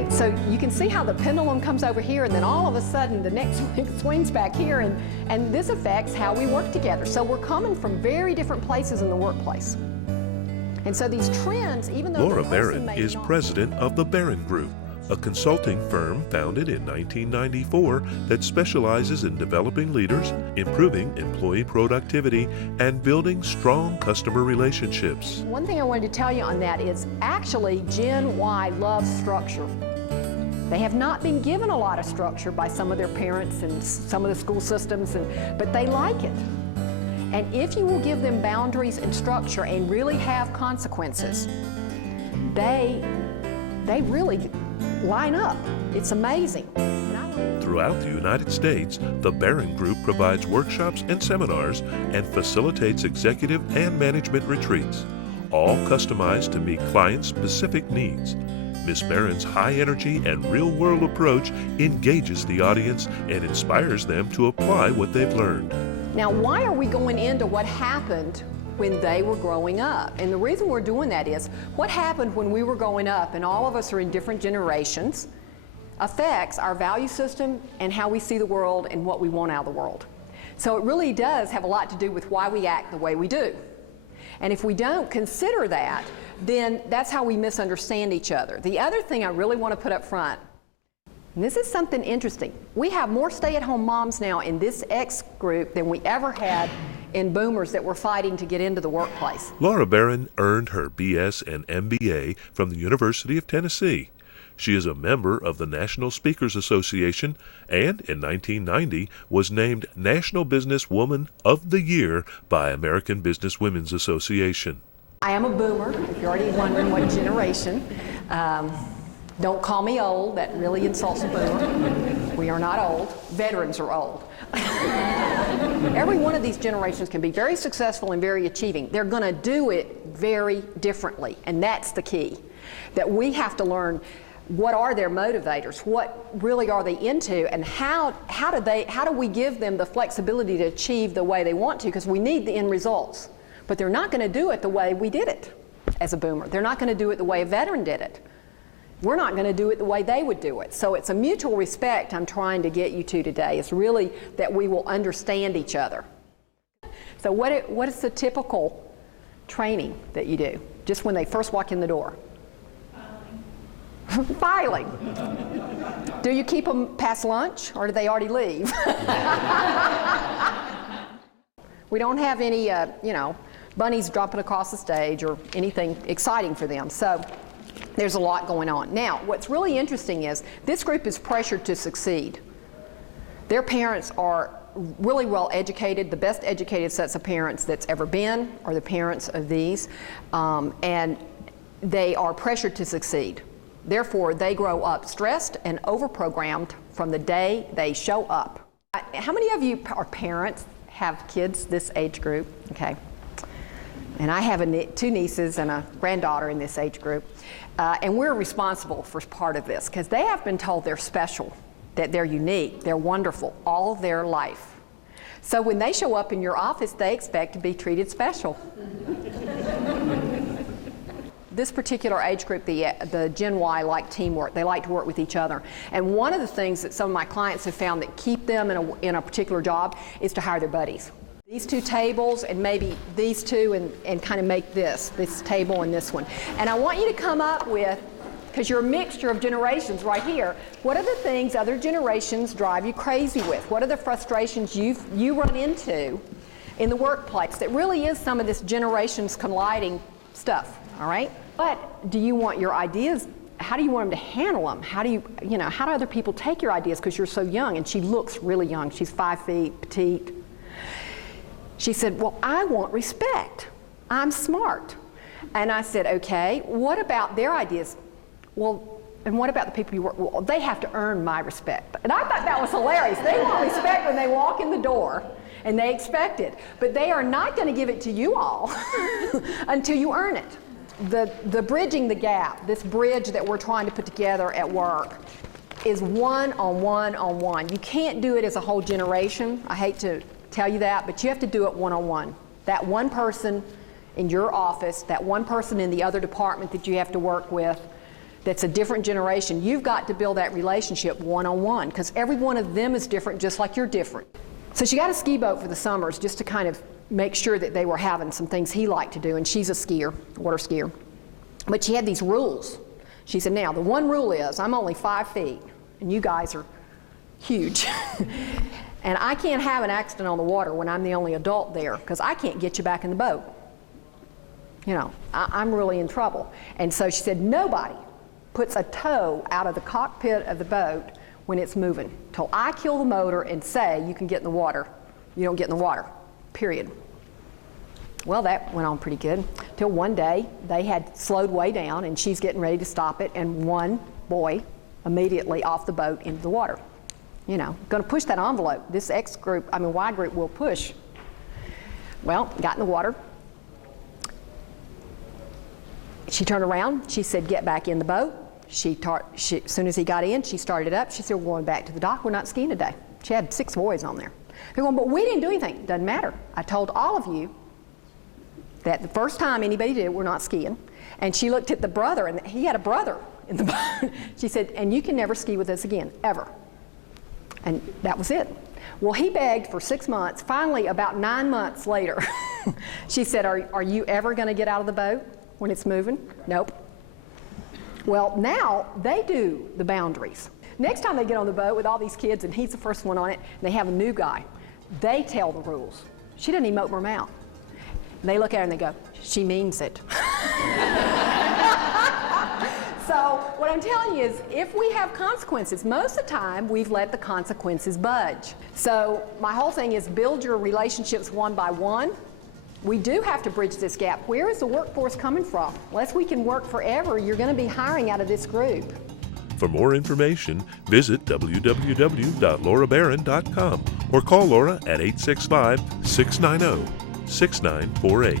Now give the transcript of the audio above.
right? So you can see how the pendulum comes over here, and then all of a sudden the next week swings back here, and this affects how we work together. So we're coming from very different places in the workplace. And so these trends, even though Laura Barron is president of the Barron Group, a consulting firm founded in 1994 that specializes in developing leaders, improving employee productivity, and building strong customer relationships. One thing I wanted to tell you on that is actually Gen Y loves structure. They have not been given a lot of structure by some of their parents and some of the school systems, but they like it. And if you will give them boundaries and structure and really have consequences, they really line up. It's amazing. Throughout the United States, the Barron Group provides workshops and seminars and facilitates executive and management retreats, all customized to meet clients' specific needs. Ms. Barron's high energy and real-world approach engages the audience and inspires them to apply what they've learned. Now, why are we going into what happened when they were growing up? And the reason we're doing that is what happened when we were growing up, and all of us are in different generations, affects our value system and how we see the world and what we want out of the world. So it really does have a lot to do with why we act the way we do. And if we don't consider that, then that's how we misunderstand each other. The other thing I really want to put up front, and this is something interesting. We have more stay-at-home moms now in this X group than we ever had in boomers that were fighting to get into the workplace. Laura Barron earned her BS and MBA from the University of Tennessee. She is a member of the National Speakers Association and in 1990 was named National Business Woman of the Year by American Business Women's Association. I am a boomer, if you're already wondering what generation. Don't call me old, that really insults a boomer. We are not old, veterans are old. Every one of these generations can be very successful and very achieving. They're going to do it very differently, and that's the key. That we have to learn what are their motivators, what really are they into, and how do we give them the flexibility to achieve the way they want to, because we need the end results. But they're not going to do it the way we did it as a boomer. They're not going to do it the way a veteran did it. We're not going to do it the way they would do it. So it's a mutual respect I'm trying to get you to today. It's really that we will understand each other. So what is the typical training that you do, just when they first walk in the door? Filing. Do you keep them past lunch, or do they already leave? We don't have any, bunnies dropping across the stage or anything exciting for them. So there's a lot going on. Now, what's really interesting is this group is pressured to succeed. Their parents are really well educated, the best educated sets of parents that's ever been are the parents of these, and they are pressured to succeed. Therefore, they grow up stressed and overprogrammed from the day they show up. How many of you are parents, have kids this age group? Okay. And I have two nieces and a granddaughter in this age group. And we're responsible for part of this because they have been told they're special, that they're unique, they're wonderful all their life. So when they show up in your office, they expect to be treated special. This particular age group, the Gen Y, like teamwork. They like to work with each other. And one of the things that some of my clients have found that keep them in a particular job is to hire their buddies. These two tables and maybe these two and kind of make this table and this one. And I want you to come up with, because you're a mixture of generations right here, what are the things other generations drive you crazy with? What are the frustrations you run into in the workplace that really is some of this generations colliding stuff, all right? What do you want your ideas, how do you want them to handle them? How do how do other people take your ideas because you're so young? And she looks really young. She's 5 feet, petite. She said, well, I want respect. I'm smart. And I said, okay, what about their ideas? Well, and what about the people you work with? Well, they have to earn my respect. And I thought that was hilarious. They want respect when they walk in the door, and they expect it. But they are not going to give it to you all until you earn it. The bridging the gap, this bridge that we're trying to put together at work, is one-on-one-on-one. You can't do it as a whole generation. I hate to tell you that, but you have to do it one-on-one. That one person in your office, that one person in the other department that you have to work with, that's a different generation, you've got to build that relationship one-on-one, because every one of them is different, just like you're different. So she got a ski boat for the summers just to kind of make sure that they were having some things he liked to do, and she's a skier, water skier. But she had these rules. She said, now, the one rule is I'm only 5 feet, and you guys are huge. And I can't have an accident on the water when I'm the only adult there, because I can't get you back in the boat. You know, I'm really in trouble. And so she said, nobody puts a toe out of the cockpit of the boat when it's moving. Till I kill the motor and say you can get in the water, you don't get in the water, period. Well, that went on pretty good, till one day they had slowed way down and she's getting ready to stop it, and one boy immediately off the boat into the water. You know, going to push that envelope. This Y group will push. Well, got in the water. She turned around, she said, get back in the boat. As soon as he got in, she started up. She said, we're going back to the dock, we're not skiing today. She had 6 boys on there. They're going, but we didn't do anything. Doesn't matter. I told all of you that the first time anybody did, we're not skiing. And she looked at the brother, and he had a brother in the boat. She said, and you can never ski with us again, ever. And that was it. Well, he begged for 6 months. Finally, about 9 months later, she said, are you ever going to get out of the boat when it's moving? Nope. Well, now they do the boundaries. Next time they get on the boat with all these kids, and he's the first one on it, and they have a new guy, they tell the rules. She doesn't even open her mouth. They look at her and they go, she means it. So what I'm telling you is, if we have consequences, most of the time we've let the consequences budge. So my whole thing is build your relationships one by one. We do have to bridge this gap. Where is the workforce coming from? Unless we can work forever, you're going to be hiring out of this group. For more information, visit www.laurabarron.com or call Laura at 865-690-6948.